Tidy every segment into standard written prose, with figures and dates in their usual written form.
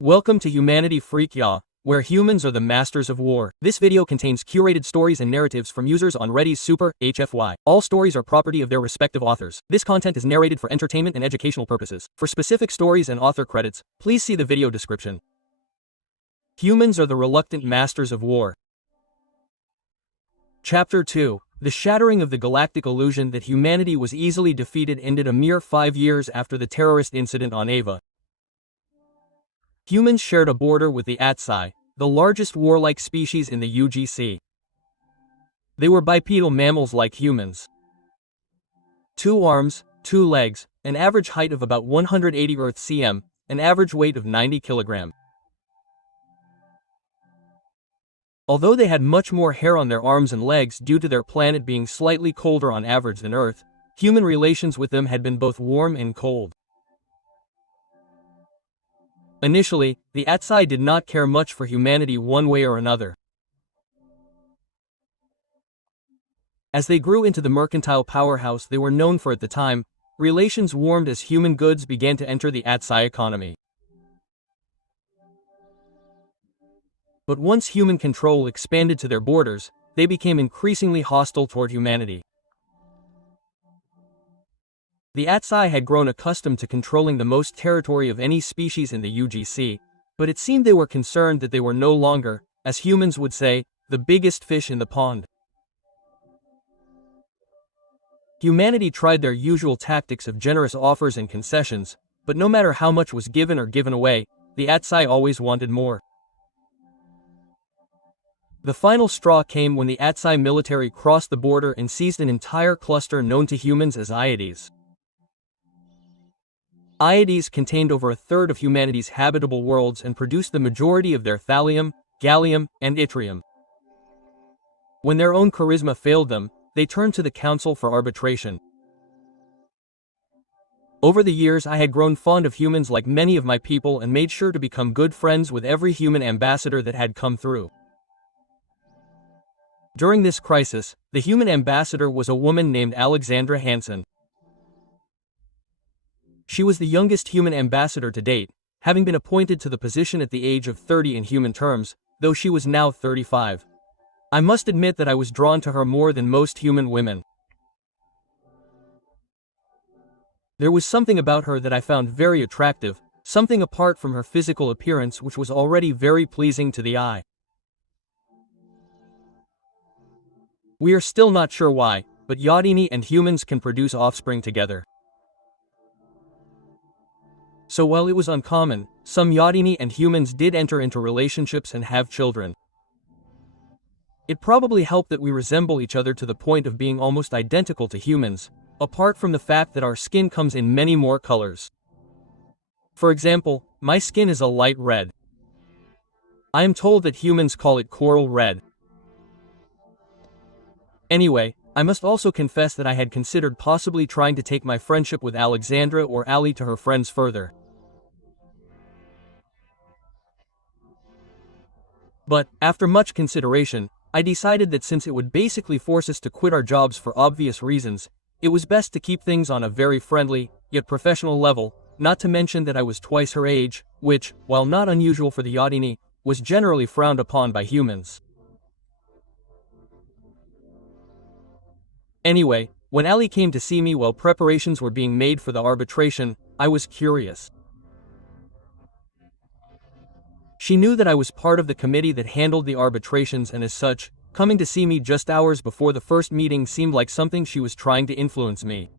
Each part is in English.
Welcome to Humanity Freak Ya, where humans are the masters of war. This video contains curated stories and narratives from users on Reddit's Super HFY. All stories are property of their respective authors. This content is narrated for entertainment and educational purposes. For specific stories and author credits, please see the video description. Humans are the reluctant masters of war. Chapter 2. The shattering of the galactic illusion that humanity was easily defeated ended a mere 5 years after the terrorist incident on Ava. Humans shared a border with the Atsai, the largest warlike species in the UGC. They were bipedal mammals like humans. 2 arms, 2 legs, an average height of about 180 Earth cm, an average weight of 90 kg. Although they had much more hair on their arms and legs due to their planet being slightly colder on average than Earth, human relations with them had been both warm and cold. Initially, the Atsai did not care much for humanity one way or another. As they grew into the mercantile powerhouse they were known for at the time, relations warmed as human goods began to enter the Atsai economy. But once human control expanded to their borders, they became increasingly hostile toward humanity. The Atsai had grown accustomed to controlling the most territory of any species in the UGC, but it seemed they were concerned that they were no longer, as humans would say, the biggest fish in the pond. Humanity tried their usual tactics of generous offers and concessions, but no matter how much was given or given away, the Atsai always wanted more. The final straw came when the Atsai military crossed the border and seized an entire cluster known to humans as Iades. Iades contained over a third of humanity's habitable worlds and produced the majority of their thallium, gallium, and yttrium. When their own charisma failed them, they turned to the Council for arbitration. Over the years I had grown fond of humans like many of my people and made sure to become good friends with every human ambassador that had come through. During this crisis, the human ambassador was a woman named Alexandra Hansen. She was the youngest human ambassador to date, having been appointed to the position at the age of 30 in human terms, though she was now 35. I must admit that I was drawn to her more than most human women. There was something about her that I found very attractive, something apart from her physical appearance which was already very pleasing to the eye. We are still not sure why, but Yadini and humans can produce offspring together. So while it was uncommon, some Yadini and humans did enter into relationships and have children. It probably helped that we resemble each other to the point of being almost identical to humans, apart from the fact that our skin comes in many more colors. For example, my skin is a light red. I am told that humans call it coral red. Anyway, I must also confess that I had considered possibly trying to take my friendship with Alexandra or Ali to her friends further. But, after much consideration, I decided that since it would basically force us to quit our jobs for obvious reasons, it was best to keep things on a very friendly, yet professional level, not to mention that I was twice her age, which, while not unusual for the Yadini, was generally frowned upon by humans. Anyway, when Ali came to see me while preparations were being made for the arbitration, I was curious. She knew that I was part of the committee that handled the arbitrations and as such, coming to see me just hours before the first meeting seemed like something she was trying to influence me.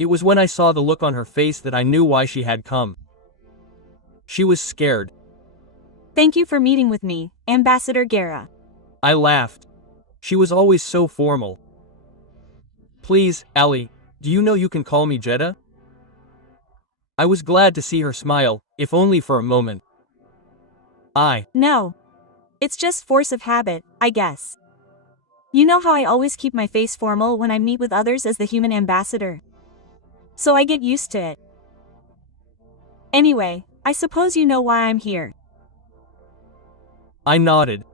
It was when I saw the look on her face that I knew why she had come. She was scared. Thank you for meeting with me, Ambassador Guerra. I laughed. She was always so formal. Please, Ali, do you know you can call me Jeddah? I was glad to see her smile, if only for a moment. No. It's just force of habit, I guess. You know how I always keep my face formal when I meet with others as the human ambassador. So I get used to it. Anyway, I suppose you know why I'm here. I nodded.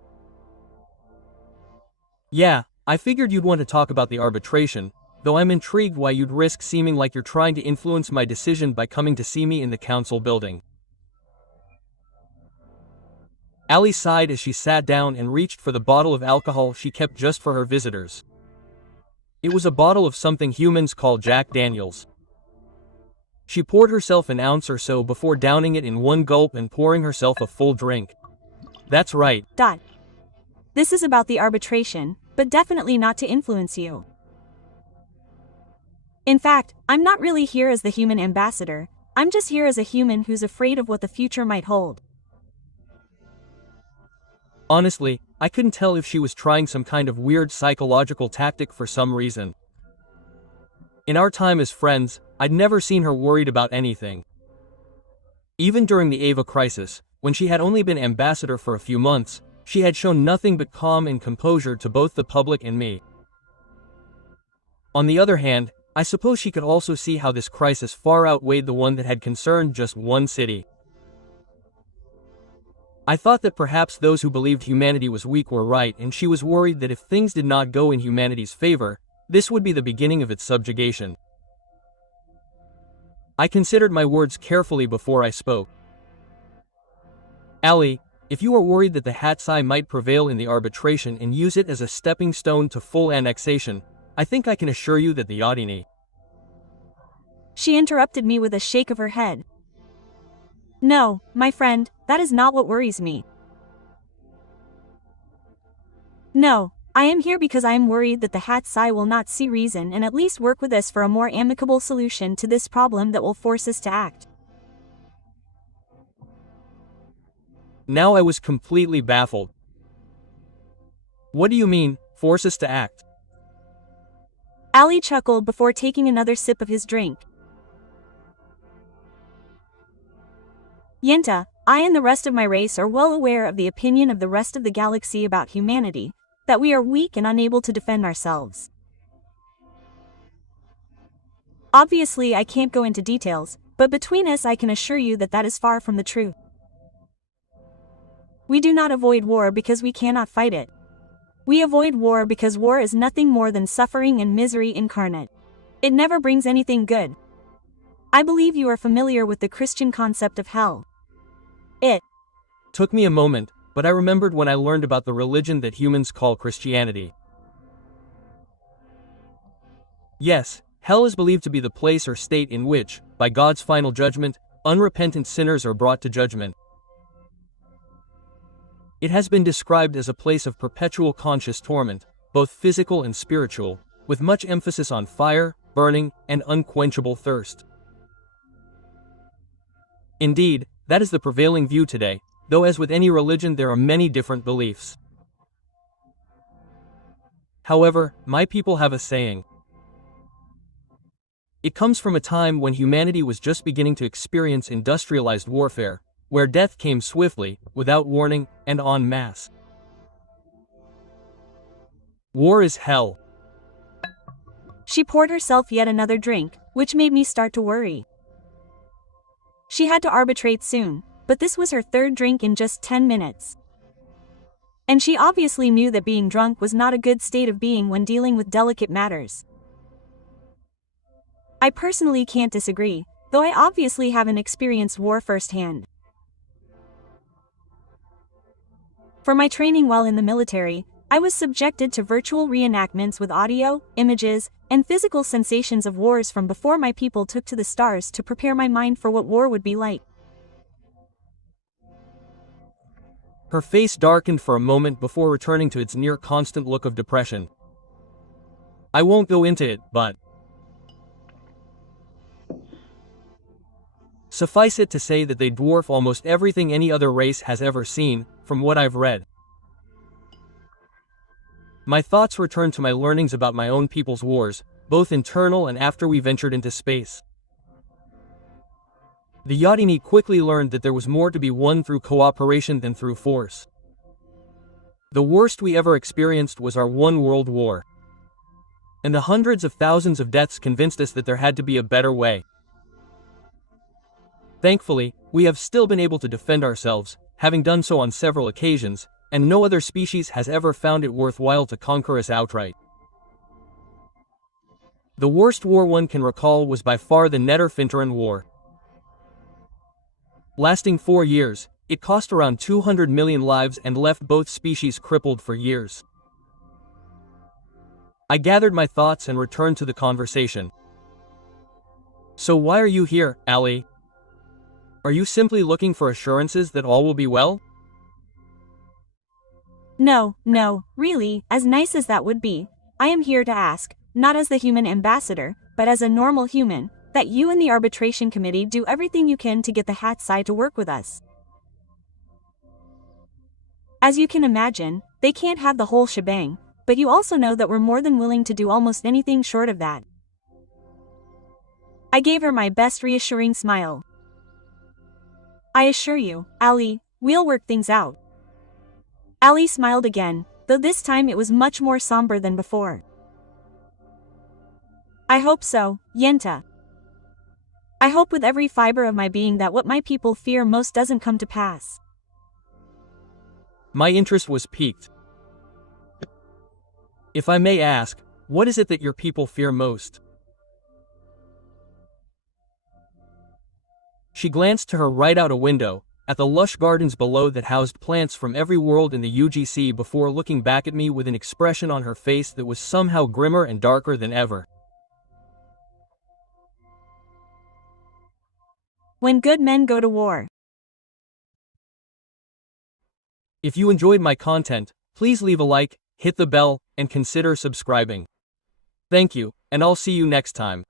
Yeah, I figured you'd want to talk about the arbitration, though I'm intrigued why you'd risk seeming like you're trying to influence my decision by coming to see me in the council building. Ali sighed as she sat down and reached for the bottle of alcohol she kept just for her visitors. It was a bottle of something humans call Jack Daniels. She poured herself an ounce or so before downing it in one gulp and pouring herself a full drink. That's right. This is about the arbitration, but definitely not to influence you. In fact, I'm not really here as the human ambassador, I'm just here as a human who's afraid of what the future might hold. Honestly, I couldn't tell if she was trying some kind of weird psychological tactic for some reason. In our time as friends, I'd never seen her worried about anything. Even during the Ava crisis, when she had only been ambassador for a few months, she had shown nothing but calm and composure to both the public and me. On the other hand, I suppose she could also see how this crisis far outweighed the one that had concerned just one city. I thought that perhaps those who believed humanity was weak were right, and she was worried that if things did not go in humanity's favor, this would be the beginning of its subjugation. I considered my words carefully before I spoke. Ali, if you are worried that the Hatsai might prevail in the arbitration and use it as a stepping stone to full annexation, I think I can assure you that the Yadini. She interrupted me with a shake of her head. No, my friend, that is not what worries me. No, I am here because I am worried that the Hatsai will not see reason and at least work with us for a more amicable solution to this problem that will force us to act. Now I was completely baffled. What do you mean, force us to act? Ali chuckled before taking another sip of his drink. Yenta, I and the rest of my race are well aware of the opinion of the rest of the galaxy about humanity, that we are weak and unable to defend ourselves. Obviously, I can't go into details, but between us I can assure you that that is far from the truth. We do not avoid war because we cannot fight it. We avoid war because war is nothing more than suffering and misery incarnate. It never brings anything good. I believe you are familiar with the Christian concept of hell. It took me a moment, but I remembered when I learned about the religion that humans call Christianity. Yes, hell is believed to be the place or state in which, by God's final judgment, unrepentant sinners are brought to judgment. It has been described as a place of perpetual conscious torment, both physical and spiritual, with much emphasis on fire, burning, and unquenchable thirst. Indeed, that is the prevailing view today, though as with any religion there are many different beliefs. However, my people have a saying. It comes from a time when humanity was just beginning to experience industrialized warfare, where death came swiftly, without warning, and en masse. War is hell. She poured herself yet another drink, which made me start to worry. She had to arbitrate soon, but this was her third drink in just 10 minutes. And she obviously knew that being drunk was not a good state of being when dealing with delicate matters. I personally can't disagree, though I obviously haven't experienced war firsthand. For my training while in the military, I was subjected to virtual reenactments with audio, images, and physical sensations of wars from before my people took to the stars to prepare my mind for what war would be like. Her face darkened for a moment before returning to its near constant look of depression. I won't go into it, but suffice it to say that they dwarf almost everything any other race has ever seen, from what I've read. My thoughts returned to my learnings about my own people's wars, both internal and after we ventured into space. The Yadini quickly learned that there was more to be won through cooperation than through force. The worst we ever experienced was our one world war. And the hundreds of thousands of deaths convinced us that there had to be a better way. Thankfully, we have still been able to defend ourselves, having done so on several occasions, and no other species has ever found it worthwhile to conquer us outright. The worst war one can recall was by far the Nether-Finteran War. Lasting 4 years, it cost around 200 million lives and left both species crippled for years. I gathered my thoughts and returned to the conversation. So why are you here, Ali? Are you simply looking for assurances that all will be well? No, really, as nice as that would be, I am here to ask, not as the human ambassador, but as a normal human, that you and the arbitration committee do everything you can to get the Hat side to work with us. As you can imagine, they can't have the whole shebang, but you also know that we're more than willing to do almost anything short of that. I gave her my best reassuring smile. I assure you, Ali, we'll work things out. Ali smiled again, though this time it was much more somber than before. I hope so, Yenta. I hope with every fiber of my being that what my people fear most doesn't come to pass. My interest was piqued. If I may ask, what is it that your people fear most? She glanced to her right out a window, at the lush gardens below that housed plants from every world in the UGC before looking back at me with an expression on her face that was somehow grimmer and darker than ever. When good men go to war. If you enjoyed my content, please leave a like, hit the bell, and consider subscribing. Thank you, and I'll see you next time.